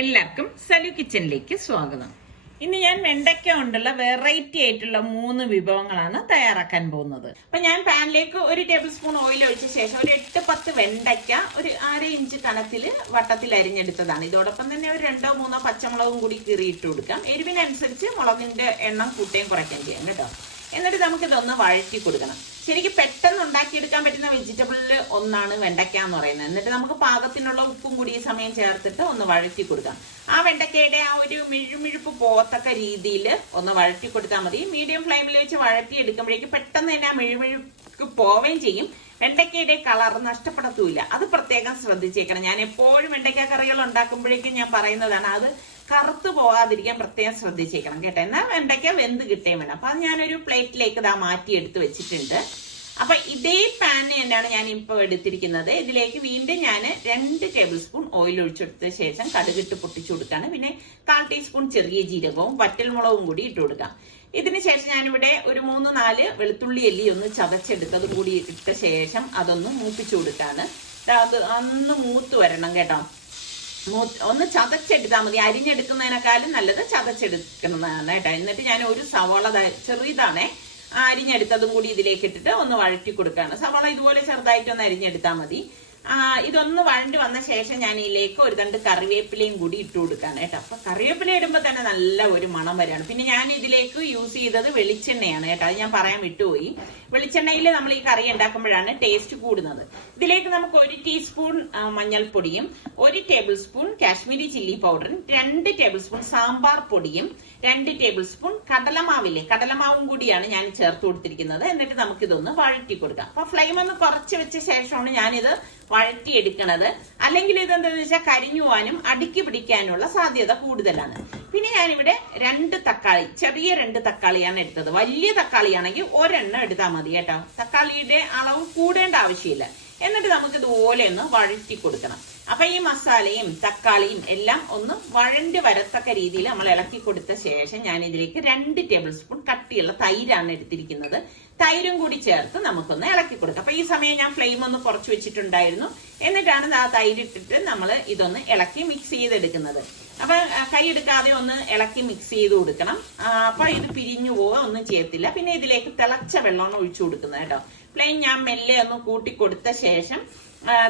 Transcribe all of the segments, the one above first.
എല്ലാവർക്കും സലു കിച്ചണിലേക്ക് സ്വാഗതം. ഇന്ന് ഞാൻ വെണ്ടയ്ക്ക കൊണ്ടുള്ള വെറൈറ്റി ആയിട്ടുള്ള 3 വിഭവങ്ങളാണ് തയ്യാറാക്കാൻ പോകുന്നത്. അപ്പൊ ഞാൻ പാനിലേക്ക് 1 ടേബിൾ സ്പൂൺ ഓയിൽ ഒഴിച്ച ശേഷം ഒരു 8-10 വെണ്ടയ്ക്ക ഒരു 1/2 ഇഞ്ച് കനത്തിൽ വട്ടത്തിൽ അരിഞ്ഞെടുത്തതാണ്. ഇതോടൊപ്പം തന്നെ ഒരു 2-3 പച്ചമുളകും കൂടി കീറിയിട്ട് കൊടുക്കാം. എരിവിനനുസരിച്ച് മുളകിന്റെ എണ്ണം കൂട്ടുകയും കുറയ്ക്കുകയും ചെയ്യാം കേട്ടോ. എന്നിട്ട് നമുക്കിതൊന്ന് വഴറ്റി കൊടുക്കണം. ശരിക്കും പെട്ടെന്ന് ഉണ്ടാക്കിയെടുക്കാൻ പറ്റുന്ന വെജിറ്റബിളിൽ ഒന്നാണ് വെണ്ടയ്ക്ക എന്ന് പറയുന്നത്. എന്നിട്ട് നമുക്ക് പാകത്തിനുള്ള ഉപ്പും കൂടി ഈ സമയം ചേർത്തിട്ട് ഒന്ന് വഴറ്റി കൊടുക്കാം. ആ വെണ്ടയ്ക്കയുടെ ആ ഒരു മിഴുമിഴുപ്പ് പോകത്തക്ക രീതിയിൽ ഒന്ന് വഴറ്റി കൊടുത്താൽ മതി. മീഡിയം ഫ്ലെയിമിൽ വെച്ച് വഴറ്റി എടുക്കുമ്പോഴേക്ക് പെട്ടെന്ന് തന്നെ ആ മിഴുമിഴുക്ക് പോവുകയും ചെയ്യും. വെണ്ടയ്ക്കയുടെ കളർ നഷ്ടപ്പെടത്തുമില്ല. അത് പ്രത്യേകം ശ്രദ്ധിച്ചേക്കണം. ഞാൻ എപ്പോഴും വെണ്ടയ്ക്ക കറികൾ ഉണ്ടാക്കുമ്പോഴേക്കും ഞാൻ പറയുന്നതാണ്, അത് കറുത്ത് പോകാതിരിക്കാൻ പ്രത്യേകം ശ്രദ്ധിച്ചേക്കണം കേട്ടോ. എന്നാൽ വെണ്ടയ്ക്ക വെന്ത് കിട്ടുകയും വേണം. അപ്പൊ അത് ഞാനൊരു പ്ലേറ്റിലേക്ക് ഇതാ മാറ്റി എടുത്ത് വെച്ചിട്ടുണ്ട്. അപ്പൊ ഇതേ പാൻ തന്നെയാണ് ഞാൻ ഇപ്പോൾ എടുത്തിരിക്കുന്നത്. ഇതിലേക്ക് വീണ്ടും ഞാൻ 2 ടേബിൾ സ്പൂൺ ഓയിൽ ഒഴിച്ചെടുത്ത ശേഷം കടുകിട്ട് പൊട്ടിച്ചു കൊടുക്കാണ്. പിന്നെ 1/4 ടീസ്പൂൺ ചെറിയ ജീരകവും വറ്റൽമുളകും കൂടി ഇട്ട് കൊടുക്കാം. ഇതിന് ശേഷം ഞാനിവിടെ ഒരു 3-4 വെളുത്തുള്ളി അല്ലി ഒന്ന് ചതച്ചെടുത്തത് കൂടി ഇട്ട ശേഷം അതൊന്ന് മൂപ്പിച്ചു കൊടുക്കാണ്. അത് ഒന്ന് മൂത്ത് വരണം കേട്ടോ. ഒന്ന് ചതച്ചെടുത്താൽ മതി. അരിഞ്ഞെടുക്കുന്നതിനേക്കാളും നല്ലത് ചതച്ചെടുക്കുന്നതാണ് കേട്ടോ. എന്നിട്ട് ഞാൻ ഒരു സവാള ചെറുതാണേ അരിഞ്ഞെടുത്തതും കൂടി ഇതിലേക്ക് ഇട്ടിട്ട് ഒന്ന് വഴറ്റി കൊടുക്കുകയാണ്. സവാള ഇതുപോലെ ചെറുതായിട്ടൊന്ന് അരിഞ്ഞെടുത്താൽ മതി. ഇതൊന്ന് വഴണ്ടി വന്ന ശേഷം ഞാൻ ഇതിലേക്ക് ഒരു 2 കറിവേപ്പിലയും കൂടി ഇട്ട് കൊടുക്കാണ് കേട്ടോ. അപ്പൊ കറിവേപ്പില ഇടുമ്പോൾ തന്നെ നല്ല ഒരു മണം വരികയാണ്. പിന്നെ ഞാൻ ഇതിലേക്ക് യൂസ് ചെയ്തത് വെളിച്ചെണ്ണയാണ് കേട്ടോ. അത് ഞാൻ പറയാൻ വിട്ടുപോയി. വെളിച്ചെണ്ണയിൽ നമ്മൾ ഈ കറി ഉണ്ടാക്കുമ്പോഴാണ് ടേസ്റ്റ് കൂടുന്നത്. ഇതിലേക്ക് നമുക്ക് 1 ടീസ്പൂൺ മഞ്ഞൾപ്പൊടിയും 1 ടേബിൾ സ്പൂൺ കാശ്മീരി ചില്ലി പൗഡറും 2 ടേബിൾ സ്പൂൺ സാമ്പാർ പൊടിയും 2 ടേബിൾ സ്പൂൺ കടലമാവും കൂടിയാണ് ഞാൻ ചേർത്ത് കൊടുത്തിരിക്കുന്നത്. എന്നിട്ട് നമുക്കിതൊന്ന് വഴറ്റി കൊടുക്കാം. അപ്പൊ ഫ്ലെയിം ഒന്ന് കുറച്ച് വെച്ച ശേഷമാണ് ഞാനിത് വഴറ്റിയെടുക്കണത്. അല്ലെങ്കിൽ ഇതെന്താന്ന് വെച്ചാൽ കരിഞ്ഞു പോകാനും അടുക്കി പിടിക്കാനുള്ള സാധ്യത കൂടുതലാണ്. പിന്നെ ഞാനിവിടെ 2 തക്കാളി, ചെറിയ 2 തക്കാളിയാണ് എടുത്തത്. വലിയ തക്കാളിയാണെങ്കിൽ 1 എടുത്താൽ മതി കേട്ടോ. തക്കാളിയുടെ അളവ് കൂടേണ്ട ആവശ്യമില്ല. എന്നിട്ട് നമുക്ക് ഇതുപോലെ ഒന്ന് വഴറ്റി കൊടുക്കണം. അപ്പൊ ഈ മസാലയും തക്കാളിയും എല്ലാം ഒന്ന് വഴണ്ടി വരത്തക്ക രീതിയിൽ നമ്മൾ ഇളക്കി കൊടുത്ത ശേഷം ഞാൻ ഇതിലേക്ക് 2 ടേബിൾ സ്പൂൺ കട്ടിയുള്ള തൈരാണ് എടുത്തിരിക്കുന്നത്. തൈരും കൂടി ചേർത്ത് നമുക്കൊന്ന് ഇളക്കി കൊടുക്കാം. അപ്പൊ ഈ സമയം ഞാൻ ഫ്ലെയിം ഒന്ന് കുറച്ച് വെച്ചിട്ടുണ്ടായിരുന്നു. എന്നിട്ടാണ് ആ തൈരിട്ടിട്ട് നമ്മൾ ഇതൊന്ന് ഇളക്കി മിക്സ് ചെയ്തെടുക്കുന്നത്. അപ്പൊ കൈ എടുക്കാതെ ഒന്ന് ഇളക്കി മിക്സ് ചെയ്ത് കൊടുക്കണം. അപ്പൊ ഇത് പിരിഞ്ഞു പോവുക ഒന്നും ചെയ്യത്തില്ല. പിന്നെ ഇതിലേക്ക് തിളച്ച വെള്ളമാണ് ഒഴിച്ചു കൊടുക്കുന്നത് കേട്ടോ. ഫ്ലെയിം ഞാൻ മെല്ലെ ഒന്ന് കൂട്ടി കൊടുത്ത ശേഷം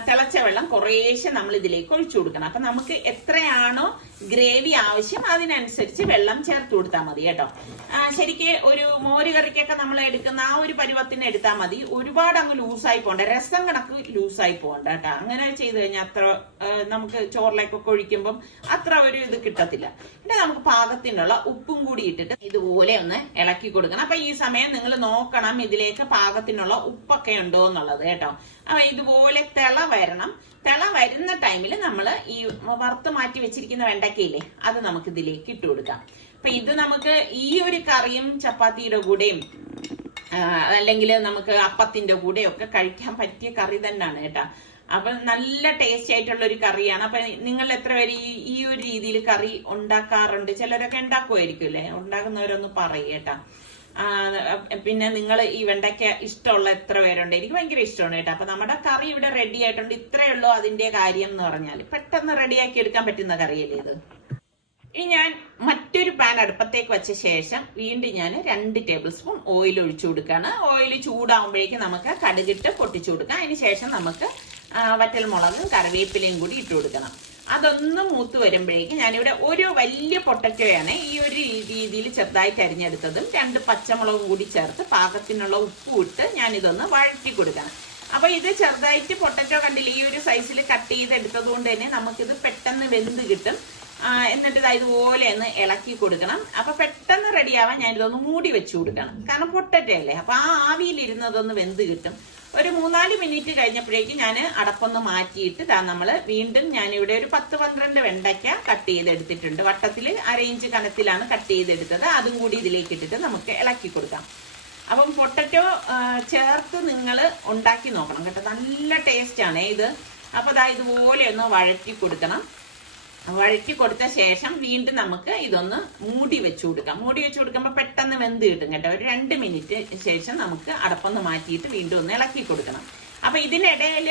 തിളച്ച വെള്ളം കുറേശ്ശെ നമ്മൾ ഇതിലേക്ക് ഒഴിച്ചു കൊടുക്കണം. അപ്പൊ നമുക്ക് എത്രയാണോ ഗ്രേവി ആവശ്യം അതിനനുസരിച്ച് വെള്ളം ചേർത്ത് കൊടുത്താൽ മതി കേട്ടോ. ശരിക്ക് ഒരു മോര് കറിക്കൊക്കെ നമ്മൾ എടുക്കുന്ന ആ ഒരു പരുവത്തിന് എടുത്താൽ മതി. ഒരുപാട് അങ്ങ് ലൂസായി പോകണ്ട, രസം കണക്ക് ലൂസായി പോകണ്ട കേട്ടോ. അങ്ങനെ ചെയ്ത് കഴിഞ്ഞാൽ അത്ര നമുക്ക് ചോറിലേക്കൊക്കെ ഒഴിക്കുമ്പം അത്ര ഒരു ഇത് കിട്ടത്തില്ല. പിന്നെ നമുക്ക് പാകത്തിനുള്ള ഉപ്പും കൂടി ഇട്ടിട്ട് ഇതുപോലെ ഒന്ന് ഇളക്കി കൊടുക്കണം. അപ്പൊ ഈ സമയം നിങ്ങൾ നോക്കണം ഇതിലേക്ക് പാകത്തിനുള്ള ഉപ്പൊക്കെ ഉണ്ടോ എന്നുള്ളത് കേട്ടോ. അപ്പൊ ഇതുപോലെ തിള വരണം. തിള വരുന്ന ടൈമിൽ നമ്മൾ ഈ വറുത്ത് മാറ്റി വെച്ചിരിക്കുന്ന വെണ്ടയ്ക്കയില്ലേ അത് നമുക്ക് ഇതിലേക്ക് ഇട്ട് കൊടുക്കാം. അപ്പൊ ഇത് നമുക്ക് ഈ ഒരു കറിയും ചപ്പാത്തിയുടെ കൂടെയും അല്ലെങ്കിൽ നമുക്ക് അപ്പത്തിന്റെ കൂടെയും ഒക്കെ കഴിക്കാൻ പറ്റിയ കറി തന്നെയാണ് കേട്ടോ. അപ്പൊ നല്ല ടേസ്റ്റ് ആയിട്ടുള്ള ഒരു കറിയാണ്. അപ്പൊ നിങ്ങൾ എത്ര പേര് ഈ ഒരു രീതിയിൽ കറി ഉണ്ടാക്കാറുണ്ട്? ചിലരൊക്കെ ഉണ്ടാക്കുമായിരിക്കും അല്ലേ? ഉണ്ടാക്കുന്നവരൊന്ന് പറയും കേട്ടോ. പിന്നെ നിങ്ങൾ ഈ വെണ്ടയ്ക്ക ഇഷ്ടമുള്ള എത്ര പേരുണ്ട്? എനിക്ക് ഭയങ്കര ഇഷ്ടമാണ് കേട്ടോ. അപ്പൊ നമ്മുടെ കറി ഇവിടെ റെഡി ആയിട്ടുണ്ട്. ഇത്രയേ ഉള്ളൂ അതിന്റെ കാര്യം എന്ന് പറഞ്ഞാൽ. പെട്ടെന്ന് റെഡിയാക്കി എടുക്കാൻ പറ്റുന്ന കറിയല്ലേ ഇത്. ഇനി ഞാൻ മറ്റൊരു പാൻ അടുപ്പത്തേക്ക് വെച്ച ശേഷം വീണ്ടും ഞാൻ 2 ടേബിൾ സ്പൂൺ ഓയിൽ ഒഴിച്ചു കൊടുക്കുകയാണ്. ഓയിൽ ചൂടാവുമ്പോഴേക്കും നമുക്ക് കടുകിട്ട് പൊട്ടിച്ചു കൊടുക്കാം. അതിന് ശേഷം നമുക്ക് വറ്റൽമുളകും കറിവേപ്പിലയും കൂടി ഇട്ട് കൊടുക്കണം. അതൊന്ന് മൂത്ത് വരുമ്പോഴേക്കും ഞാനിവിടെ ഒരു വലിയ പൊട്ടറ്റോയാണ് ഈ ഒരു രീതിയിൽ ചെറുതായിട്ട് അരിഞ്ഞെടുത്തതും 2 പച്ചമുളകും കൂടി ചേർത്ത് പാകത്തിനുള്ള ഉപ്പും ഇട്ട് ഞാനിതൊന്ന് വഴറ്റി കൊടുക്കണം. അപ്പൊ ഇത് ചെറുതായിട്ട് പൊട്ടറ്റോ കണ്ടില്ല ഈ ഒരു സൈസിൽ കട്ട് ചെയ്തെടുത്തത് കൊണ്ട് തന്നെ നമുക്കിത് പെട്ടെന്ന് വെന്ത് കിട്ടും. എന്നിട്ട് ഇതുപോലെ ഒന്ന് ഇളക്കി കൊടുക്കണം. അപ്പൊ പെട്ടെന്ന് റെഡിയാവാൻ ഞാനിതൊന്ന് മൂടി വെച്ചു കൊടുക്കണം. കാരണം പൊട്ടറ്റോ അല്ലേ. അപ്പൊ ആ ആവിയിലിരുന്നതൊന്ന് വെന്ത് കിട്ടും. ഒരു 3-4 മിനിറ്റ് കഴിഞ്ഞപ്പോഴേക്കും ഞാൻ അടപ്പൊന്ന് മാറ്റിയിട്ട് നമ്മൾ വീണ്ടും ഞാനിവിടെ ഒരു 10-12 വെണ്ടയ്ക്ക കട്ട് ചെയ്തെടുത്തിട്ടുണ്ട്. വട്ടത്തിൽ 1/2 ഇഞ്ച് കനത്തിലാണ് കട്ട് ചെയ്തെടുത്തത്. അതും കൂടി ഇതിലേക്ക് ഇട്ടിട്ട് നമുക്ക് ഇളക്കി കൊടുക്കാം. അപ്പം പൊട്ടറ്റോ ചേർത്ത് നിങ്ങൾ ഉണ്ടാക്കി നോക്കണം കേട്ടോ. നല്ല ടേസ്റ്റ് ആണ് ഇത്. അപ്പൊ ഇതുപോലെ ഒന്ന് വഴറ്റി കൊടുക്കണം. വഴറ്റി കൊടുത്ത ശേഷം വീണ്ടും നമുക്ക് ഇതൊന്ന് മൂടി വെച്ചു കൊടുക്കാം. മൂടി വെച്ചു കൊടുക്കുമ്പോൾ പെട്ടെന്ന് വെന്ത് കിട്ടും കേട്ടോ. ഒരു 2 മിനിറ്റ് ശേഷം നമുക്ക് അടപ്പൊന്ന് മാറ്റിയിട്ട് വീണ്ടും ഒന്ന് ഇളക്കി കൊടുക്കണം. അപ്പൊ ഇതിനിടയിൽ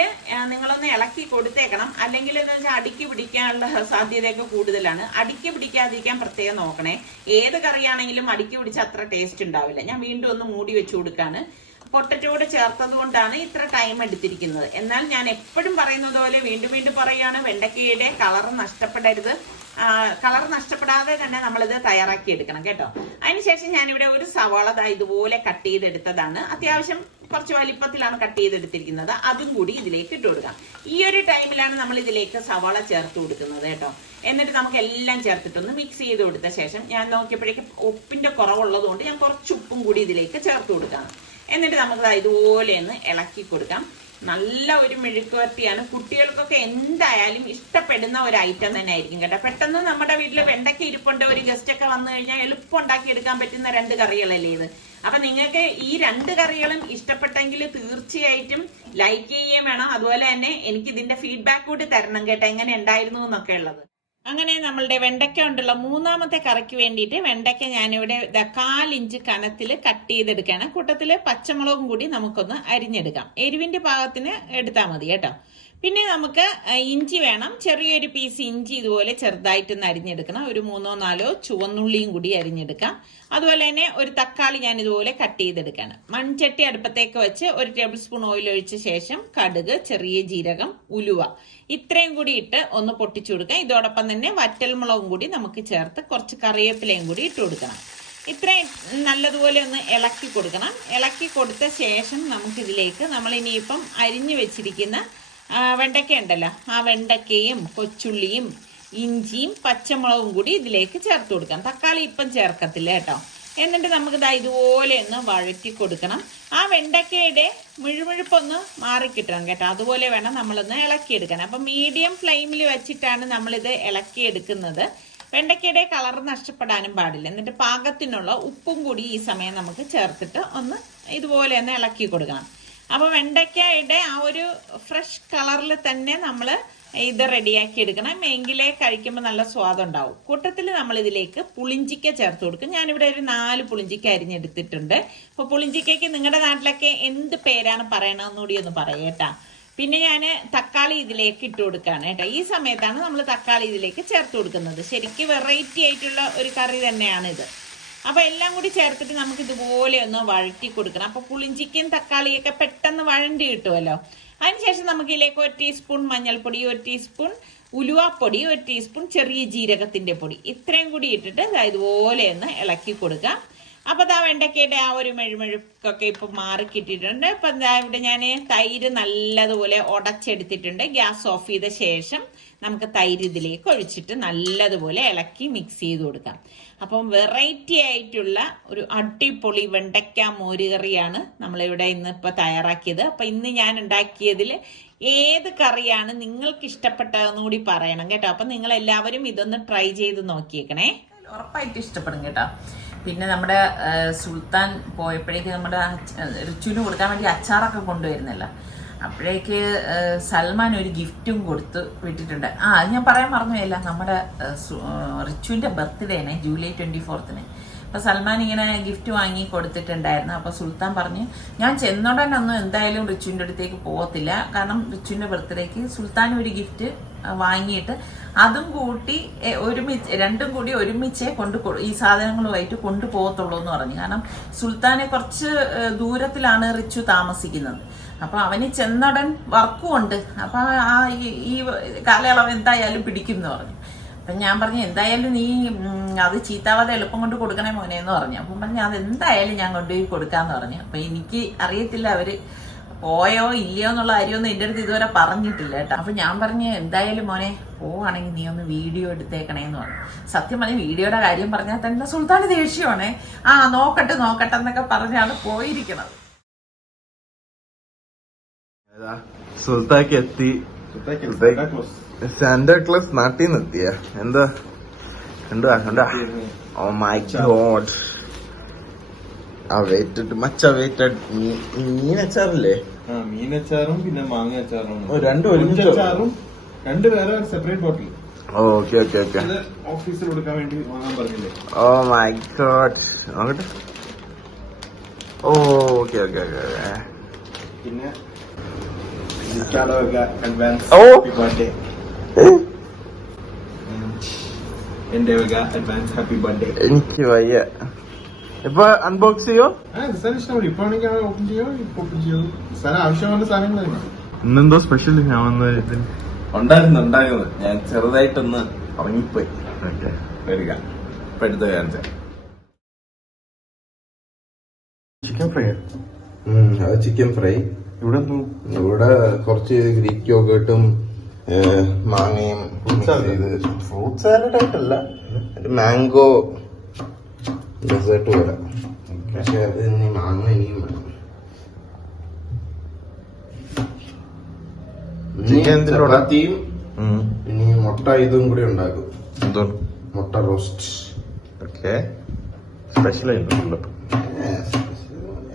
നിങ്ങളൊന്ന് ഇളക്കി കൊടുത്തേക്കണം, അല്ലെങ്കിൽ എന്ന് വെച്ചാൽ അടുക്കി പിടിക്കാനുള്ള സാധ്യതയൊക്കെ കൂടുതലാണ്. അടുക്കി പിടിക്കാതിരിക്കാൻ പ്രത്യേകം നോക്കണേ. ഏത് കറിയാണെങ്കിലും അടുക്കി പിടിച്ച അത്ര ടേസ്റ്റ് ഉണ്ടാവില്ല. ഞാൻ വീണ്ടും ഒന്ന് മൂടി വെച്ചു കൊടുക്കാണ്. പൊട്ടറ്റോട് ചേർത്തത് കൊണ്ടാണ് ഇത്ര ടൈം എടുത്തിരിക്കുന്നത്. എന്നാൽ ഞാൻ എപ്പോഴും പറയുന്നത് പോലെ വീണ്ടും വീണ്ടും പറയുകയാണ്, വെണ്ടയ്ക്കയുടെ കളർ നഷ്ടപ്പെടരുത്. കളർ നഷ്ടപ്പെടാതെ തന്നെ നമ്മളിത് തയ്യാറാക്കി എടുക്കണം കേട്ടോ. അതിനുശേഷം ഞാനിവിടെ ഒരു സവാള ഇതുപോലെ കട്ട് ചെയ്തെടുത്തതാണ്. അത്യാവശ്യം കുറച്ച് വലിപ്പത്തിലാണ് കട്ട് ചെയ്തെടുത്തിരിക്കുന്നത്. അതും കൂടി ഇതിലേക്ക് ഇട്ട് കൊടുക്കാം. ഈ ഒരു ടൈമിലാണ് നമ്മൾ ഇതിലേക്ക് സവാള ചേർത്ത് കൊടുക്കുന്നത് കേട്ടോ. എന്നിട്ട് നമുക്ക് എല്ലാം ചേർത്തിട്ടൊന്ന് മിക്സ് ചെയ്ത് കൊടുത്ത ശേഷം ഞാൻ നോക്കിയപ്പോഴേക്കും ഉപ്പിന്റെ കുറവുള്ളത് കൊണ്ട് ഞാൻ കുറച്ച് ഉപ്പും കൂടി ഇതിലേക്ക് ചേർത്ത് കൊടുക്കാം. എന്നിട്ട് നമുക്ക് ഇതുപോലെ ഒന്ന് ഇളക്കി കൊടുക്കാം. നല്ല ഒരു മെഴുക്കുവരട്ടിയാണ്. കുട്ടികൾക്കൊക്കെ എന്തായാലും ഇഷ്ടപ്പെടുന്ന ഒരു ഐറ്റം തന്നെ ആയിരിക്കും കേട്ടോ. പെട്ടെന്ന് നമ്മുടെ വീട്ടിൽ വെണ്ടയ്ക്ക ഇരിപ്പുണ്ട്, ഒരു ഗസ്റ്റ് ഒക്കെ വന്നു കഴിഞ്ഞാൽ എളുപ്പം ഉണ്ടാക്കിയെടുക്കാൻ പറ്റുന്ന 2 കറികളല്ലേ ഇത്. അപ്പൊ നിങ്ങൾക്ക് ഈ 2 കറികളും ഇഷ്ടപ്പെട്ടെങ്കിൽ തീർച്ചയായിട്ടും ലൈക്ക് ചെയ്യുകയും വേണം. അതുപോലെ തന്നെ എനിക്ക് ഇതിന്റെ ഫീഡ്ബാക്ക് കൂടി തരണം കേട്ടോ, എങ്ങനെ ഉണ്ടായിരുന്നു എന്നൊക്കെ ഉള്ളത്. അങ്ങനെ നമ്മളുടെ വെണ്ടയ്ക്ക കൊണ്ടുള്ള 3ാമത്തെ കറിക്ക് വേണ്ടിയിട്ട് വെണ്ടയ്ക്ക ഞാനിവിടെ 1/4 ഇഞ്ച് കനത്തിൽ കട്ട് ചെയ്തെടുക്കുകയാണ്. കൂട്ടത്തിൽ പച്ചമുളകും കൂടി നമുക്കൊന്ന് അരിഞ്ഞെടുക്കാം. എരിവിന്റെ പാകത്തിന് എടുത്താൽ മതി കേട്ടോ. പിന്നെ നമുക്ക് ഇഞ്ചി വേണം. ചെറിയൊരു പീസ് ഇഞ്ചി ഇതുപോലെ ചെറുതായിട്ടൊന്ന് അരിഞ്ഞെടുക്കണം. ഒരു 3-4 ചുവന്നുള്ളിയും കൂടി അരിഞ്ഞെടുക്കാം. അതുപോലെ തന്നെ ഒരു തക്കാളി ഞാൻ ഇതുപോലെ കട്ട് ചെയ്തെടുക്കുകയാണ്. മൺചട്ടി അടുപ്പത്തേക്ക് വെച്ച് 1 ടേബിൾ സ്പൂൺ ഓയിൽ ഒഴിച്ച ശേഷം കടുക്, ചെറിയ ജീരകം, ഉലുവ ഇത്രയും കൂടി ഇട്ട് ഒന്ന് പൊട്ടിച്ചു കൊടുക്കാം. ഇതോടൊപ്പം തന്നെ വറ്റൽമുളകും കൂടി നമുക്ക് ചേർത്ത് കുറച്ച് കറിവേപ്പിലയും കൂടി ഇട്ട് കൊടുക്കണം. ഇത്രയും നല്ലതുപോലെ ഒന്ന് ഇളക്കി കൊടുക്കണം. ഇളക്കി കൊടുത്ത ശേഷം നമുക്കിതിലേക്ക് നമ്മൾ ഇനിയിപ്പം അരിഞ്ഞു വെച്ചിരിക്കുന്ന വെണ്ടയ്ക്ക ഉണ്ടല്ലോ, ആ വെണ്ടയ്ക്കയും കൊച്ചുള്ളിയും ഇഞ്ചിയും പച്ചമുളകും കൂടി ഇതിലേക്ക് ചേർത്ത് കൊടുക്കാം. തക്കാളി ഇപ്പം ചേർക്കത്തില്ല കേട്ടോ. എന്നിട്ട് നമുക്ക് ഇതുപോലെ ഒന്ന് വഴറ്റി കൊടുക്കണം. ആ വെണ്ടയ്ക്കയുടെ മുഴുമുഴുപ്പൊന്ന് മാറിക്കിട്ടണം കേട്ടോ. അതുപോലെ വേണം നമ്മളൊന്ന് ഇളക്കിയെടുക്കാൻ. അപ്പം മീഡിയം ഫ്ലെയിമിൽ വെച്ചിട്ടാണ് നമ്മളിത് ഇളക്കിയെടുക്കുന്നത്. വെണ്ടയ്ക്കയുടെ കളർ നഷ്ടപ്പെടാനും പാടില്ല. എന്നിട്ട് പാകത്തിനുള്ള ഉപ്പും കൂടി ഈ സമയം നമുക്ക് ചേർത്തിട്ട് ഒന്ന് ഇതുപോലെ ഒന്ന് ഇളക്കി കൊടുക്കണം. അപ്പോൾ വെണ്ടയ്ക്കയുടെ ആ ഒരു ഫ്രഷ് കളറിൽ തന്നെ നമ്മൾ ഇത് റെഡിയാക്കി എടുക്കണം. എങ്കിലേ കഴിക്കുമ്പോൾ നല്ല സ്വാദുണ്ടാവും. കൂട്ടത്തിൽ നമ്മൾ ഇതിലേക്ക് പുളിഞ്ചിക്ക ചേർത്ത് കൊടുക്കും. ഞാനിവിടെ ഒരു 4 പുളിഞ്ചിക്ക അരിഞ്ഞെടുത്തിട്ടുണ്ട്. അപ്പോൾ പുളിഞ്ചിക്കയ്ക്ക് നിങ്ങളുടെ നാട്ടിലൊക്കെ എന്ത് പേരാണ് പറയണമെന്നുകൂടി ഒന്ന് പറയേട്ടാ. പിന്നെ ഞാൻ തക്കാളി ഇതിലേക്ക് ഇട്ട് കൊടുക്കുകയാണ് കേട്ടോ. ഈ സമയത്താണ് നമ്മൾ തക്കാളി ഇതിലേക്ക് ചേർത്ത് കൊടുക്കുന്നത്. ശരിക്കും വെറൈറ്റി ആയിട്ടുള്ള ഒരു കറി തന്നെയാണിത്. അപ്പോൾ എല്ലാം കൂടി ചേർത്തിട്ട് നമുക്ക് ഇതുപോലെ ഒന്ന് വഴറ്റി കൊടുക്കണം. അപ്പോൾ പുളിഞ്ചിക്കയും തക്കാളിയൊക്കെ പെട്ടെന്ന് വഴണ്ടി കിട്ടുമല്ലോ. അതിനുശേഷം നമുക്ക് ഇതിലേക്ക് 1 ടീസ്പൂൺ മഞ്ഞൾപ്പൊടി, 1 ടീസ്പൂൺ ഉലുവാപ്പൊടി, 1 ടീസ്പൂൺ ചെറിയ ജീരകത്തിന്റെ പൊടി ഇത്രയും കൂടി ഇട്ടിട്ട് ഇതുപോലെ ഒന്ന് ഇളക്കി കൊടുക്കാം. അപ്പോൾ വെണ്ടയ്ക്കയുടെ ആ ഒരു മെഴുമെഴുക്കൊക്കെ ഇപ്പം മാറിക്കിട്ടിട്ടുണ്ട്. ഇപ്പം ഇവിടെ ഞാൻ തൈര് നല്ലതുപോലെ ഉടച്ചെടുത്തിട്ടുണ്ട്. ഗ്യാസ് ഓഫ് ചെയ്ത ശേഷം നമുക്ക് തൈര് ഇതിലേക്ക് ഒഴിച്ചിട്ട് നല്ലതുപോലെ ഇളക്കി മിക്സ് ചെയ്ത് കൊടുക്കാം. അപ്പം വെറൈറ്റി ആയിട്ടുള്ള ഒരു അടിപൊളി വെണ്ടയ്ക്ക മോരുകറിയാണ് നമ്മളിവിടെ ഇന്നിപ്പോൾ തയ്യാറാക്കിയത്. അപ്പം ഇന്ന് ഞാൻ ഉണ്ടാക്കിയതിൽ ഏത് കറിയാണ് നിങ്ങൾക്ക് ഇഷ്ടപ്പെട്ടതെന്ന് കൂടി പറയണം കേട്ടോ. അപ്പം നിങ്ങൾ എല്ലാവരും ഇതൊന്ന് ട്രൈ ചെയ്ത് നോക്കിയേക്കണേ. ഉറപ്പായിട്ടും ഇഷ്ടപ്പെടും കേട്ടോ. പിന്നെ നമ്മുടെ സുൽത്താൻ പോയപ്പോഴേക്ക് നമ്മുടെ റിച്ചുവിന് കൊടുക്കാൻ വേണ്ടി അച്ചാറൊക്കെ കൊണ്ടുവരുന്നില്ല. അപ്പോഴേക്ക് സൽമാൻ ഒരു ഗിഫ്റ്റും കൊടുത്ത് വിട്ടിട്ടുണ്ട്. അത് ഞാൻ പറയാൻ മറന്നുപോയില്ല. നമ്മുടെ റിച്ചുവിൻ്റെ ബർത്ത്ഡേനെ ജൂലൈ 24-ന്. അപ്പോൾ സൽമാൻ ഇങ്ങനെ ഗിഫ്റ്റ് വാങ്ങി കൊടുത്തിട്ടുണ്ടായിരുന്നു. അപ്പോൾ സുൽത്താൻ പറഞ്ഞ് ഞാൻ ചെന്നോടനൊന്നും എന്തായാലും റിച്ചുവിൻ്റെ അടുത്തേക്ക് പോകത്തില്ല. കാരണം റിച്ചുവിൻ്റെ ബർത്ത്ഡേക്ക് സുൽത്താൻ ഒരു ഗിഫ്റ്റ് വാങ്ങിയിട്ട് അതും കൂട്ടി രണ്ടും കൂടി ഒരുമിച്ചേ ഈ സാധനങ്ങളുമായിട്ട് കൊണ്ടുപോകത്തുള്ളൂ എന്ന് പറഞ്ഞു. കാരണം സുൽത്താനെ കുറച്ച് ദൂരത്തിലാണ് റിച്ചു താമസിക്കുന്നത്. അപ്പൊ അവന് ചെന്നടൻ വർക്കും ഉണ്ട്. അപ്പൊ ഈ കാലയളവ് എന്തായാലും പിടിക്കും എന്ന് പറഞ്ഞു. അപ്പം ഞാൻ പറഞ്ഞു എന്തായാലും നീ അത് ചീത്താവാതെ എളുപ്പം കൊണ്ട് കൊടുക്കണേ മോനെ എന്ന് പറഞ്ഞു. അപ്പം പറഞ്ഞു അത് എന്തായാലും ഞാൻ കൊണ്ടുപോയി കൊടുക്കാന്ന് പറഞ്ഞു. അപ്പം എനിക്ക് അറിയത്തില്ല അവര് പോയോ ഇല്ലയോ എന്നുള്ള കാര്യമൊന്നും എൻ്റെ അടുത്ത് ഇതുവരെ പറഞ്ഞിട്ടില്ല കേട്ടോ. അപ്പം ഞാൻ പറഞ്ഞു എന്തായാലും മോനെ പോവാണെങ്കിൽ നീ ഒന്ന് വീഡിയോ എടുത്തേക്കണേന്ന് പറഞ്ഞു. സത്യം പറഞ്ഞ വീഡിയോയുടെ കാര്യം പറഞ്ഞാൽ തന്നെ സുൽത്താന് ദേഷ്യമാണേ. നോക്കട്ടെ എന്നൊക്കെ പറഞ്ഞാണ് പോയിരിക്കണത്. സുൽത്താക്ക് എത്തി. സാന്റാക്ലോസ് നാട്ടിൽ നിന്ന് എത്തിയ എന്താ കണ്ടാ? Oh my god. വെയിറ്റഡ് മീനച്ചാറില്ലേ? മീനച്ചാറും പിന്നെ മാങ്ങ അച്ചാറും രണ്ടും ഒരുമിച്ചാറും രണ്ട് വേറെ സെപ്പറേറ്റ് ബോട്ടിൽ. ഓക്കെ ഓഫീസിൽ കൊടുക്കാൻ വേണ്ടി വാങ്ങാൻ പറഞ്ഞില്ലേ? Oh my god. നോക്കട്ടെ. ഓക്കെ പിന്നെ advance Oh. happy birthday. എന്റെ വക അഡ്വാൻസ് ഹാപ്പി ബർത്ത്ഡേ. എനിക്ക് വയ്യ. ഇപ്പൊ അൺബോക്സ് ചെയ്യോ? സാധനം ഇഷ്ടമാണ്. ഇപ്പൊ ആണെങ്കിൽ ഓപ്പൺ ചെയ്യോ, ഇപ്പൊ ഓപ്പൺ ചെയ്യോ. സാധനം ആവശ്യമായ സാധനങ്ങൾ തന്നെ. ഇന്നെന്തോ സ്പെഷ്യൽ ഞാൻ വന്ന ഉണ്ടായിരുന്നു. ഞാൻ ചെറുതായിട്ടൊന്ന് ഉറങ്ങിപ്പോയി. വരിക ഇപ്പൊ എടുത്ത് കാണിച്ച ചിക്കൻ ഫ്രൈ. അത് ചിക്കൻ ഫ്രൈ. ഇവിടെ കുറച്ച് ഗ്രീക്ക് യോഗേർട്ടും മാങ്ങയും ഫ്രൂട്ട് സാലഡ് ആയിട്ടല്ല, മാംഗോ ഡെസേർട്ട് പോലെ. പക്ഷെ അത് ഇനി മാങ്ങ ഇനിയും വേണം. ചപ്പാത്തിയും ഇനി മുട്ട ഇതും കൂടി ഉണ്ടാക്കും. മുട്ട റോസ്റ്റ്. ഓക്കെ, സ്പെഷ്യൽ ആയിട്ടുള്ള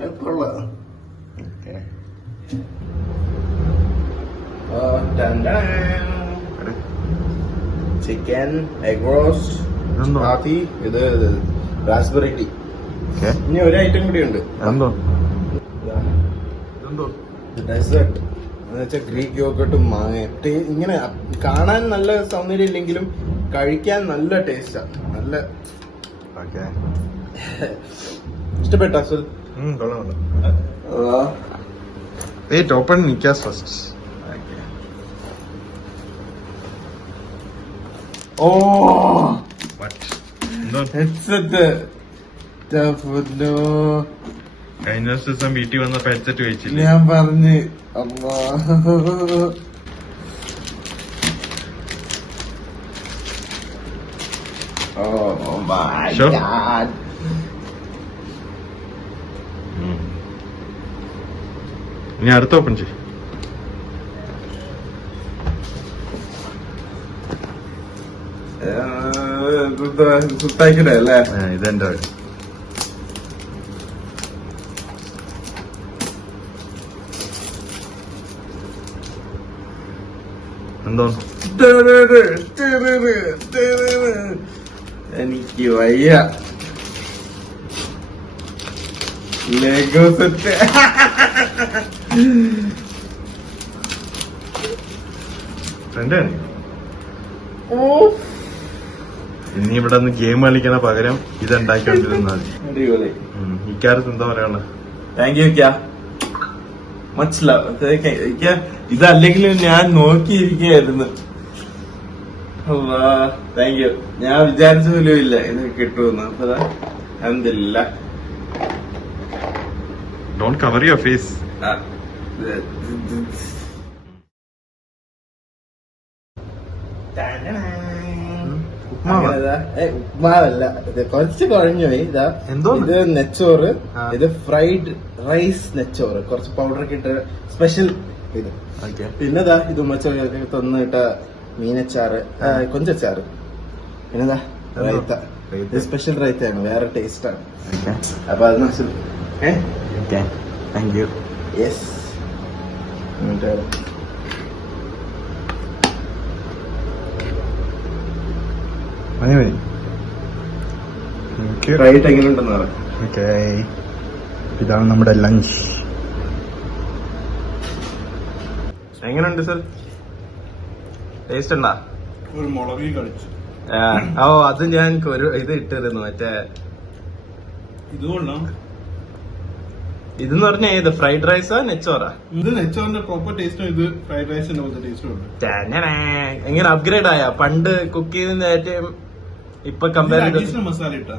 എളുപ്പമുള്ള. ചിക്കൻ എഗ് റോസ്റ്റ്, ചപ്പാത്തി, ഇത് റാസ്ബെറി ടീ. ഇനി ഒരു ഐറ്റം കൂടി ഉണ്ട്. ഡെസേർട്ട് എന്ന് വെച്ചാൽ ഗ്രീക്ക് യോഗട്ടും മാങ്ങയും. ഇങ്ങനെ കാണാൻ നല്ല സൗന്ദര്യം ഇല്ലെങ്കിലും കഴിക്കാൻ നല്ല ടേസ്റ്റാണ്. നല്ല ഇഷ്ടപ്പെട്ട അസുൽ? Wait, open Nikas first. Oh, What? headset. കഴിഞ്ഞ ദിവസം വീട്ടിൽ വന്നപ്പോ ഹെഡ്സെറ്റ് വെച്ചില്ലേ? ഞാൻ പറഞ്ഞ് Oh my Sure. God. ഇനി അടുത്ത ഓപ്പൺ ചെയ്യും. സുത്താക്കിട അല്ലേ? ഇതെന്റെ എന്തോ എനിക്ക് വയ്യ. ലെഗോ സെറ്റ്. ഫ്രണ്ട് ഇനി ഇവിടെ നിന്ന് ഗെയിം കളിക്കണ പകരം ഇതുണ്ടാക്കിക്കൊണ്ടിരുന്നാൽ അടിപൊളി. ഇക്കാര്യത്ത് എന്താ പറയാനുള്ള? താങ്ക് യു ക്യാ, മച്ച് ലവ്. ഇതല്ലെങ്കിലും ഞാൻ നോക്കിയിരിക്കുകയായിരുന്നു. Thank you. ഞാൻ വിചാരിച്ച പോലും ഇല്ല ഇത് കിട്ടുമെന്ന്. അപ്പൊ അൽഹംദുലില്ലാ. Don't cover your face. ഉപ്മാവല്ല, ഇത് കുറച്ച് കുഴഞ്ഞു പോയി. ഇതാ ഇത് നെച്ചോറ്, ഇത് ഫ്രൈഡ് റൈസ് നെച്ചോറ്, കുറച്ച് പൗഡർ ഒക്കെ ഇട്ട് സ്പെഷ്യൽ ഇത്. പിന്നെതാ ഇത് തൊന്നിട്ട മീനച്ചാറ്, കൊഞ്ചച്ചാറ്. പിന്നെതാ റൈത്ത. ഇത് സ്പെഷ്യൽ റൈത്തയാണ്, വേറെ ടേസ്റ്റ് ആണ്. അപ്പൊ അത് താങ്ക് യു. യെസ്, റൈറ്റ് എങ്ങനെയുണ്ടെന്ന് പറയാം. ഇതാണ് നമ്മുടെ ലഞ്ച്. എങ്ങനെയുണ്ട് സർ? ടേസ്റ്റ് ഉണ്ടാ? ഒരു മുളകി കളിച്ചു. ഓ, അത് ഞാൻ ഒരു ഇത് ഇട്ടിരുന്നു, മറ്റേ ഇതുകൊണ്ടാ. ഇതെന്ന് പറഞ്ഞാ ഏത് ഫ്രൈഡ് റൈസാ നെച്ചോറാ? ഇത് നെച്ചോറിന്റെ പ്രോപ്പർ ടേസ്റ്റും ഇത് ഫ്രൈഡ് റൈസിന്റെ പോലത്തെ ടേസ്റ്റും ഉണ്ട്. എങ്ങനെ അപ്ഗ്രേഡ് ആയ? പണ്ട് കുക്ക് ചെയ്യുന്ന ഏറ്റവും ഇപ്പൊ കമ്പയർ ചെയ്ത് മസാല ഇട്ടാ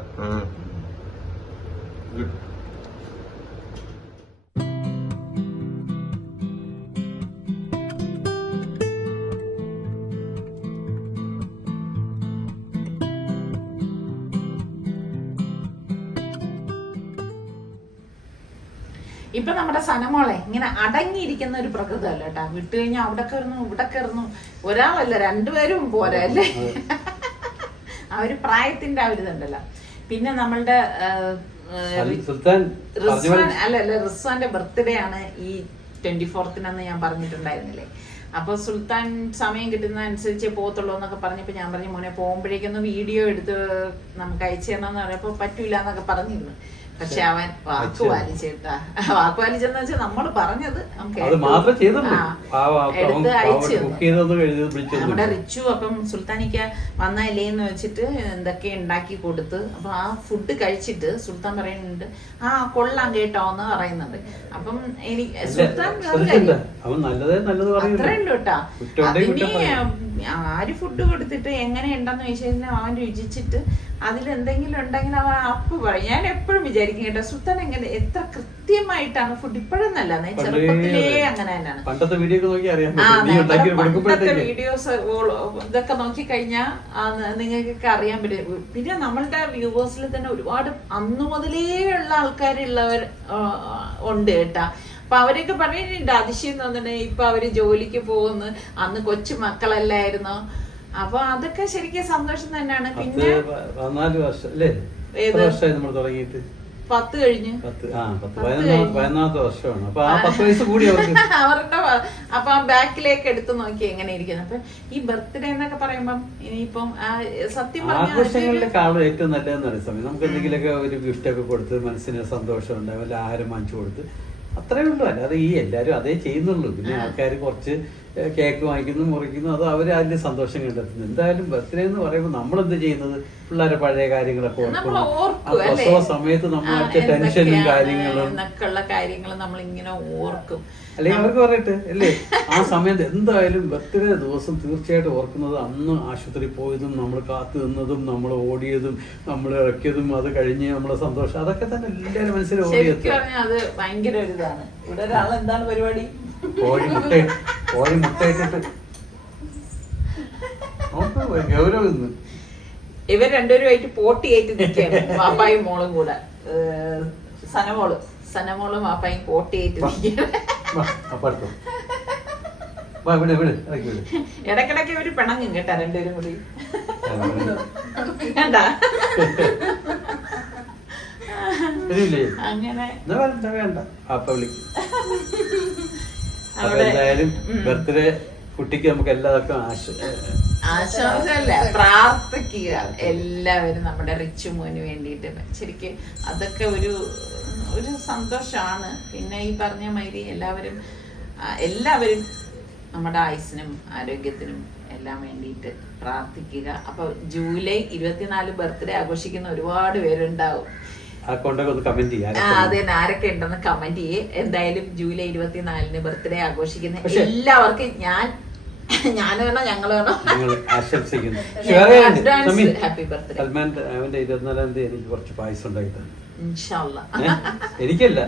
ഇപ്പൊ നമ്മുടെ സനമോളെ ഇങ്ങനെ അടങ്ങിയിരിക്കുന്ന ഒരു പ്രകൃതം അല്ല കേട്ടാ. വിട്ടു കഴിഞ്ഞാൽ അവിടെ കയറുന്നു ഇവിടെ കയറുന്നു. ഒരാളല്ല, രണ്ടുപേരും പോരാ അല്ലേ? ആ ഒരു പ്രായത്തിന്റെ ആ ഒരു ഇതുണ്ടല്ലോ. പിന്നെ നമ്മളുടെ റിസ്വാന്റെ ബർത്ത്ഡേ ആണ് ഈ 24th ഞാൻ പറഞ്ഞിട്ടുണ്ടായിരുന്നില്ലേ. അപ്പൊ സുൽത്താൻ സമയം കിട്ടുന്ന അനുസരിച്ച് പോകത്തുള്ളൂ എന്നൊക്കെ പറഞ്ഞപ്പോ ഞാൻ പറഞ്ഞു, മോനെ പോകുമ്പോഴേക്കൊന്ന് വീഡിയോ എടുത്ത് നമുക്ക് അയച്ചു തരണമെന്ന് പറഞ്ഞപ്പോ പറ്റൂല എന്നൊക്കെ പറഞ്ഞിരുന്നു. പക്ഷെ അവൻ വാക്ക് പാലിച്ചേട്ടാ. വാക്ക് പാലിച്ചെന്ന് വെച്ചാൽ നമ്മള് പറഞ്ഞത് എടുത്ത് അയച്ചു. നമ്മുടെ റിച്ചു അപ്പം സുൽത്താനിക്ക വന്നല്ലേ എന്ന് വെച്ചിട്ട് എന്തൊക്കെ ഉണ്ടാക്കി കൊടുത്ത്, അപ്പൊ ആ ഫുഡ് കഴിച്ചിട്ട് സുൽത്താൻ പറയുന്നുണ്ട് ആ കൊള്ളാം കേട്ടോ എന്ന് പറയുന്നുണ്ട്. അപ്പം എനിക്ക് സുൽത്താൻ അത്രേ ഉള്ളൂ കേട്ടാ. അതിന് ആര് ഫുഡ് കൊടുത്തിട്ട് എങ്ങനെ ഉണ്ടെന്ന് ചോദിച്ചാൽ അവൻ രുചിച്ചിട്ട് അതിലെന്തെങ്കിലും ഉണ്ടെങ്കിൽ അവൻ അപ്പ് പറയും. ഞാൻ എപ്പോഴും വിചാരിക്കും കേട്ടോ, സുൽത്താൻ എങ്ങനെ എത്ര കൃത്യമായിട്ടാണ് ഫുഡ്. ഇപ്പോഴൊന്നല്ല, ചെറുപ്പത്തിലേ അങ്ങനെ തന്നെയാണ്. പണ്ടത്തെ വീഡിയോസ് ഇതൊക്കെ നോക്കിക്കഴിഞ്ഞാൽ നിങ്ങൾക്കൊക്കെ അറിയാൻ പറ്റും. പിന്നെ നമ്മളുടെ വ്യൂവേഴ്സിൽ തന്നെ ഒരുപാട് അന്നു മുതലേ ഉള്ള ആൾക്കാരുള്ളവർ ഉണ്ട് കേട്ടാ. അപ്പൊ അവരൊക്കെ പറയുന്നുണ്ട് അതിശയം തോന്നുന്നുണ്ട് ഇപ്പൊ അവര് ജോലിക്ക് പോകുന്നു, അന്ന് കൊച്ചു മക്കളല്ലായിരുന്നോ. അപ്പൊ അതൊക്കെ ശരിക്കും സന്തോഷം തന്നെയാണ്. പിന്നെ 14 വർഷം അല്ലേ, 10 കഴിഞ്ഞ് 14 വർഷമാണ്. അപ്പൊ ആ 10 വയസ്സ് കൂടി അവരുടെ അപ്പൊ ആ ബാക്കിലേക്ക് എടുത്തു നോക്കി എങ്ങനെ ഇരിക്കുന്നു. അപ്പൊ ഈ ബർത്ത്ഡേ എന്നൊക്കെ പറയുമ്പം ഇനിയിപ്പം സത്യം ആഘോഷങ്ങളിലേക്കാളും ഏറ്റവും നല്ലതെന്ന് പറയുന്ന സമയം നമുക്ക് എന്തെങ്കിലുമൊക്കെ ഒരു ഗിഫ്റ്റ് ഒക്കെ കൊടുത്ത് മനസ്സിന് സന്തോഷം ഉണ്ടാവും, വല്ല ആഹാരം വാങ്ങിച്ചു കൊടുത്ത് അത്രേ ഉള്ളൂ. അല്ലാതെ ഈ എല്ലാവരും അതേ ചെയ്യുന്നുള്ളൂ. പിന്നെ ആൾക്കാർ കുറച്ച് കേക്ക് വാങ്ങിക്കുന്നു, മുറിക്കുന്നു, അത് അവർ അതിന്റെ സന്തോഷം കണ്ടെത്തുന്നു. എന്തായാലും ബർത്ത്ഡേ എന്ന് പറയുമ്പോൾ നമ്മളെന്ത് ചെയ്യുന്നത്, പിള്ളേരെ പഴയ കാര്യങ്ങളൊക്കെ ഓർക്കും. സമയത്ത് നമ്മളൊക്കെ ടെൻഷനും കാര്യങ്ങളും നമ്മളിങ്ങനെ ഓർക്കും. അല്ലെങ്കിൽ അവർക്ക് പറയട്ടെ അല്ലേ, ആ സമയത്ത് എന്തായാലും ബർത്ത്ഡേ ദിവസം തീർച്ചയായിട്ടും ഓർക്കുന്നത് അന്ന് ആശുപത്രി പോയതും നമ്മൾ കാത്തു നിന്നതും നമ്മൾ ഓടിയതും നമ്മൾ ഇറക്കിയതും അത് കഴിഞ്ഞ് നമ്മളെ സന്തോഷം അതൊക്കെ തന്നെ എല്ലാവരും മനസ്സിൽ ഓടിയെത്തും. അത് ഭയങ്കര ഒരു ഇതാണ്. ഇവിടെ ഒരാൾ എന്താണ് പരിപാടി, കോഴി മുട്ടയിട്ടിട്ട് ഗൗരവം. ഇവർ രണ്ടുപേരുമായിട്ട് പോട്ടിയായിട്ട് നിൽക്കുകയാണ്, വാപ്പായും മോളും കൂടെ. സനമോളും വാപ്പായും പോട്ടിയായിട്ട് നിൽക്കുകയാണ്. ഇടക്കിടക്ക് ഇവര് പിണങ്ങും കേട്ടാ രണ്ടുപേരും കൂടി. കണ്ടാ അങ്ങനെ എന്തായാലും ബർത്ത്ഡേ കുട്ടിക്ക് നമുക്ക് എല്ലാവർക്കും ആശംസയല്ല, പ്രാർത്ഥിക്കുക എല്ലാവരും നമ്മുടെ റിച്ചു മോന് വേണ്ടിയിട്ട്. ശരിക്കും അതൊക്കെ ഒരു സന്തോഷമാണ്. പിന്നെ ഈ പറഞ്ഞ മാതിരി എല്ലാവരും നമ്മുടെ ആയുസ്സിനും ആരോഗ്യത്തിനും എല്ലാം വേണ്ടിയിട്ട് പ്രാർത്ഥിക്കുക. അപ്പൊ ജൂലൈ 24 ബർത്ത്ഡേ ആഘോഷിക്കുന്ന ഒരുപാട് പേരുണ്ടാവും. അതെ, ആരൊക്കെ ഉണ്ടെന്ന് കമന്റ് ചെയ്യേ. എന്തായാലും ജൂലൈ 24 ബർത്ത്ഡേ ആഘോഷിക്കുന്ന എല്ലാവർക്കും ഞാൻ വേണോ ഞങ്ങൾ വേണോ ആശംസിക്കുന്നു. Happy birthday. അവന്റെ 24-ാം തീയതി എനിക്ക് കുറച്ച് പായസം ഉണ്ടായിട്ടാണ്. എനിക്കല്ല,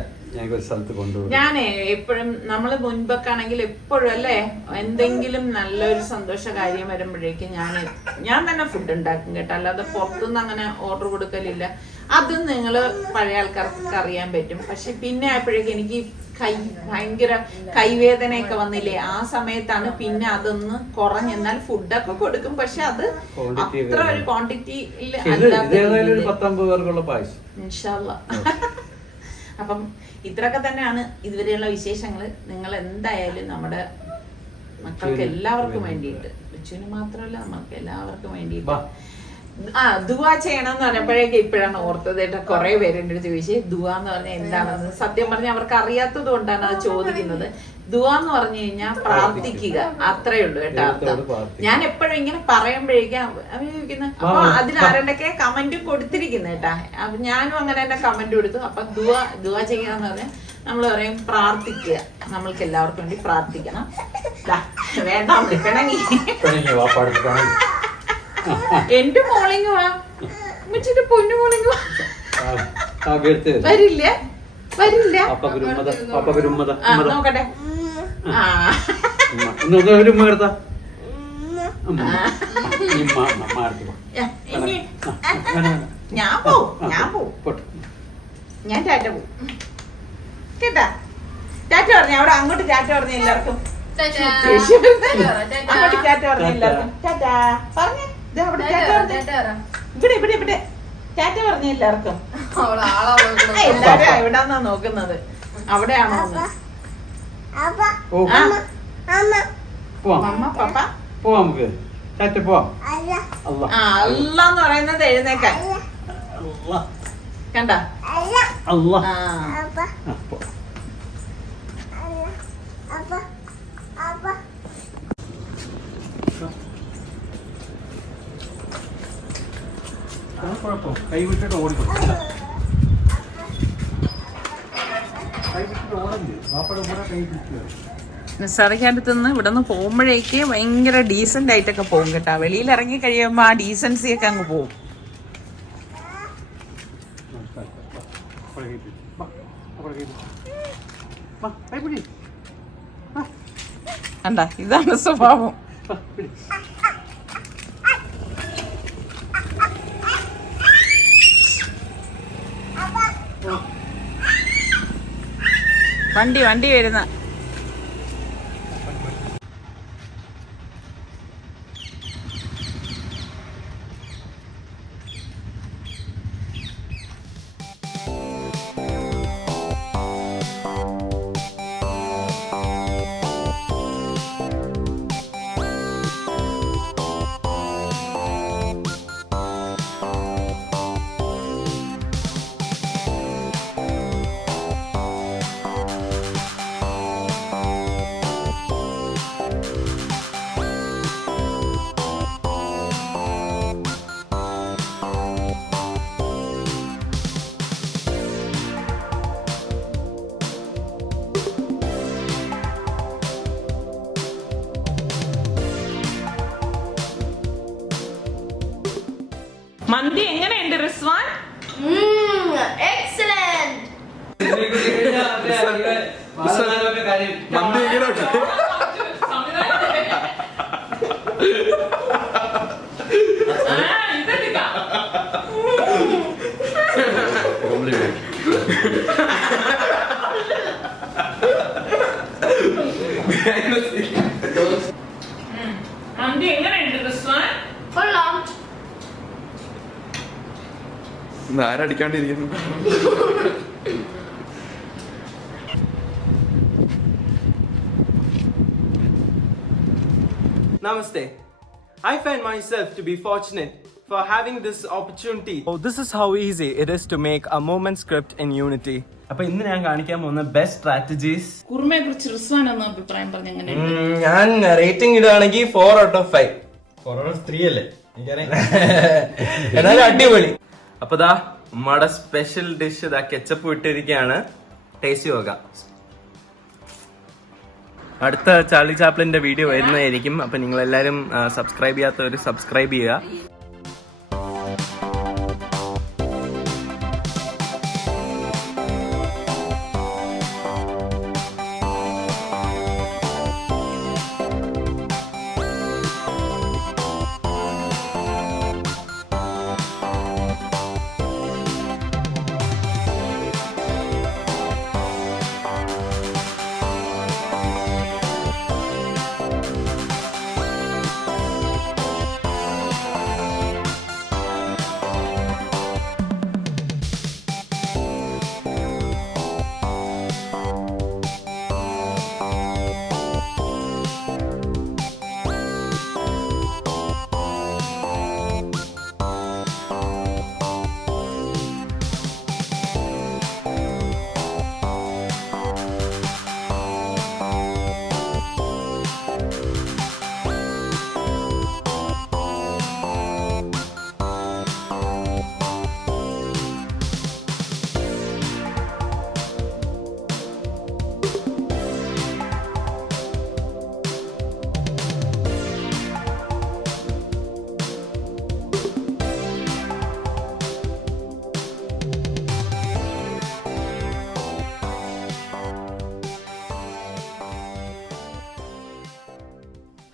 ഞാനേ എപ്പോഴും നമ്മള് മുൻപൊക്കെ ആണെങ്കിൽ എപ്പോഴും അല്ലേ എന്തെങ്കിലും നല്ലൊരു സന്തോഷ കാര്യം വരുമ്പോഴേക്കും ഞാൻ തന്നെ ഫുഡ് ഉണ്ടാക്കും കേട്ടോ. അല്ലാതെ പുറത്തുനിന്ന് അങ്ങനെ ഓർഡർ കൊടുക്കലില്ല. അത് നിങ്ങള് പഴയ ആൾക്കാർക്ക് അറിയാൻ പറ്റും. പക്ഷെ പിന്നെ ആയപ്പോഴേക്കും എനിക്ക് ഭയങ്കര കൈവേദനയൊക്കെ വന്നില്ലേ, ആ സമയത്താണ് പിന്നെ അതൊന്ന് കുറഞ്ഞെന്നാൽ ഫുഡൊക്കെ കൊടുക്കും. പക്ഷെ അത് അത്ര ഒരു ക്വാണ്ടിറ്റിയിൽ അപ്പം ഇത്രയൊക്കെ തന്നെയാണ് ഇതുവരെയുള്ള വിശേഷങ്ങൾ. നിങ്ങൾ എന്തായാലും നമ്മുടെ മക്കൾക്ക് എല്ലാവർക്കും വേണ്ടിയിട്ട്, റിച്ചുവിന് മാത്രമല്ല നമ്മൾക്ക് എല്ലാവർക്കും വേണ്ടിയിട്ട് ദുആ ചെയ്യണം എന്ന് പറഞ്ഞപ്പോഴേക്ക് ഇപ്പോഴാണ് ഓർത്തത് കേട്ടോ. കുറെ പേരെന്റെ അടുത്ത് ചോദിച്ചു ദുആ എന്ന് പറഞ്ഞാൽ എന്താണെന്ന്. സത്യം പറഞ്ഞാൽ അവർക്ക് അറിയാത്തത് കൊണ്ടാണ് അത് ചോദിക്കുന്നത്. ദുആ എന്ന് പറഞ്ഞു കഴിഞ്ഞാൽ പ്രാർത്ഥിക്കുക, അത്രേ ഉള്ളൂ കേട്ടോ അർത്ഥം. ഞാൻ എപ്പോഴും ഇങ്ങനെ പറയുമ്പോഴേക്കും അവർ ചോദിക്കുന്നത്. അപ്പൊ അതിലാരണ്ടൊക്കെ കമന്റ് കൊടുത്തിരിക്കുന്നത് കേട്ടാ. അപ്പൊ ഞാനും അങ്ങനെ തന്നെ കമന്റ് കൊടുത്തു. അപ്പൊ ദുആ ചെയ്യാന്ന് പറഞ്ഞാൽ നമ്മൾ പറയും പ്രാർത്ഥിക്കുക. നമ്മൾക്ക് എല്ലാവർക്കും വേണ്ടി പ്രാർത്ഥിക്കണം. വേണ്ട പിണങ്ങി എന്റെ മോളിങ് വാ, ഉമ്മച്ചിന്റെ പൊന്നു മോളിങ് വാ. വരില്ല നോക്കട്ടെ. ഞാൻ പോവും ഞാൻ ടാറ്റ പോവും കേട്ടാ. ടാറ്റ പറഞ്ഞ അവിടെ അങ്ങോട്ട് ടാറ്റ പറഞ്ഞ എല്ലാവർക്കും അങ്ങോട്ട് ടാറ്റ പറഞ്ഞ എല്ലാവർക്കും ടാറ്റാ പറഞ്ഞ ഇവിടെ ടാറ്റ പറഞ്ഞ എല്ലാവർക്കും. എല്ലാരും എവിടാന്നാ നോക്കുന്നത്, അവിടെയാണോ? അല്ലാന്ന് പറയുന്നത് എഴുന്നേക്കാൻ. കണ്ട അല്ലാ. ആ ആ, പോ. ആ, കുഴപ്പം. കൈ വിട്ടിട്ട് ഓടിക്കും. കൈ വിട്ടിട്ട് ഓടല്ലേ? വാപ്പയുടെ കൂടെ കൈ പിടിക്കുക. നിസ്സാറിക്കടുത്ത് നിന്ന് ഇവിടെ നിന്ന് പോകുമ്പോഴേക്ക് ഭയങ്കര ഡീസന്റ് ആയിട്ടൊക്കെ പോകും കേട്ടാ. വെളിയിൽ ഇറങ്ങി കഴിയുമ്പോ ആ ഡീസൻസി ഒക്കെ അങ്ങ് പോകും. കണ്ട, ഇതാണ് സ്വഭാവം. വണ്ടി വരുന്ന. മന്തി എങ്ങനെയുണ്ട് റിസ്വാൻ? മന്തി എങ്ങനെ മന്തി എങ്ങനെയുണ്ട് Rizwan? ആരടിക്കാണ്ടിരിക്കുന്നു? Namaste. I find myself to be fortunate for having this opportunity. Oh, this is how easy it is to make a moment script in Unity. അപ്പൊ ഇന്ന് ഞാൻ കാണിക്കാൻ പോകുന്ന ബെസ്റ്റ് സ്ട്രാറ്റജീസ്. കുറുമയെ കുറിച്ച് റിസ്വാൻ എന്ന അഭിപ്രായം പറഞ്ഞ എങ്ങനെയുണ്ട്? ഞാൻ റേറ്റിംഗ് ഇടുകയാണെങ്കിൽ 4/5. 4/3 അല്ലേ? എന്നാലും അടിപൊളി. അപ്പൊ ദാ നമ്മുടെ സ്പെഷ്യൽ ഡിഷ് ഇതാ കെച്ചപ്പ് ഇട്ടിരിക്കുകയാണ്. ടേസ്റ്റ് നോക്കാം. അടുത്ത ചാർലി ചാപ്ലിന്റെ വീഡിയോ വരുന്നതായിരിക്കും. അപ്പൊ നിങ്ങൾ എല്ലാരും സബ്സ്ക്രൈബ് ചെയ്യാത്തവര് സബ്സ്ക്രൈബ് ചെയ്യുക.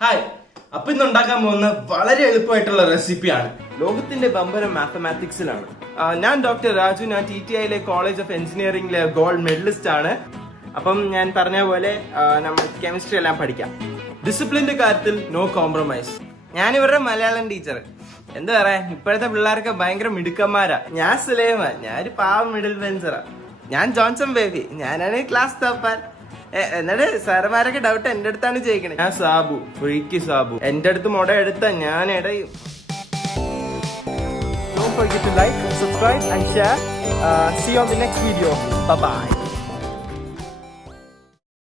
ഹായ്, അപ്പൊ ഇന്ന് ഉണ്ടാക്കാൻ പോകുന്ന വളരെ എളുപ്പമായിട്ടുള്ള റെസിപ്പിയാണ്. ലോകത്തിന്റെ ബമ്പരം മാത്തമാറ്റിക്സിലാണ്. ഞാൻ ഡോക്ടർ രാജു. ഞാൻ TTIയിലെ കോളേജ് ഓഫ് എഞ്ചിനീയറിംഗിലെ ഗോൾഡ് മെഡലിസ്റ്റ് ആണ്. അപ്പം ഞാൻ പറഞ്ഞ പോലെ നമ്മൾ കെമിസ്ട്രി എല്ലാം പഠിക്കാം. ഡിസിപ്ലിന്റെ കാര്യത്തിൽ നോ കോംപ്രമൈസ്. ഞാൻ ഇവരുടെ മലയാളം ടീച്ചർ. എന്താ പറയാ, ഇപ്പോഴത്തെ പിള്ളേർക്ക് ഭയങ്കര മിടുക്കന്മാരാ. ഞാൻ സുലൈമാൻ, ഞാനൊരു പാവം മിഡിൽ ബെഞ്ചറാ. ഞാൻ ജോൺസൺ ബേബി, ഞാനാണ് ക്ലാസ് ടോപ്പർ. എന്നിട്ട് സാറന്മാരൊക്കെ ഡൗട്ട് എന്റെ അടുത്താണ് ചോദിക്കണേ. ഞാൻ സാബു, ഫ്രീക്കി സാബു. എന്റെ അടുത്ത് മുട എടുത്ത ഞാൻ ഇടയും. Don't forget to like, subscribe and share. See you on the next video. Bye bye.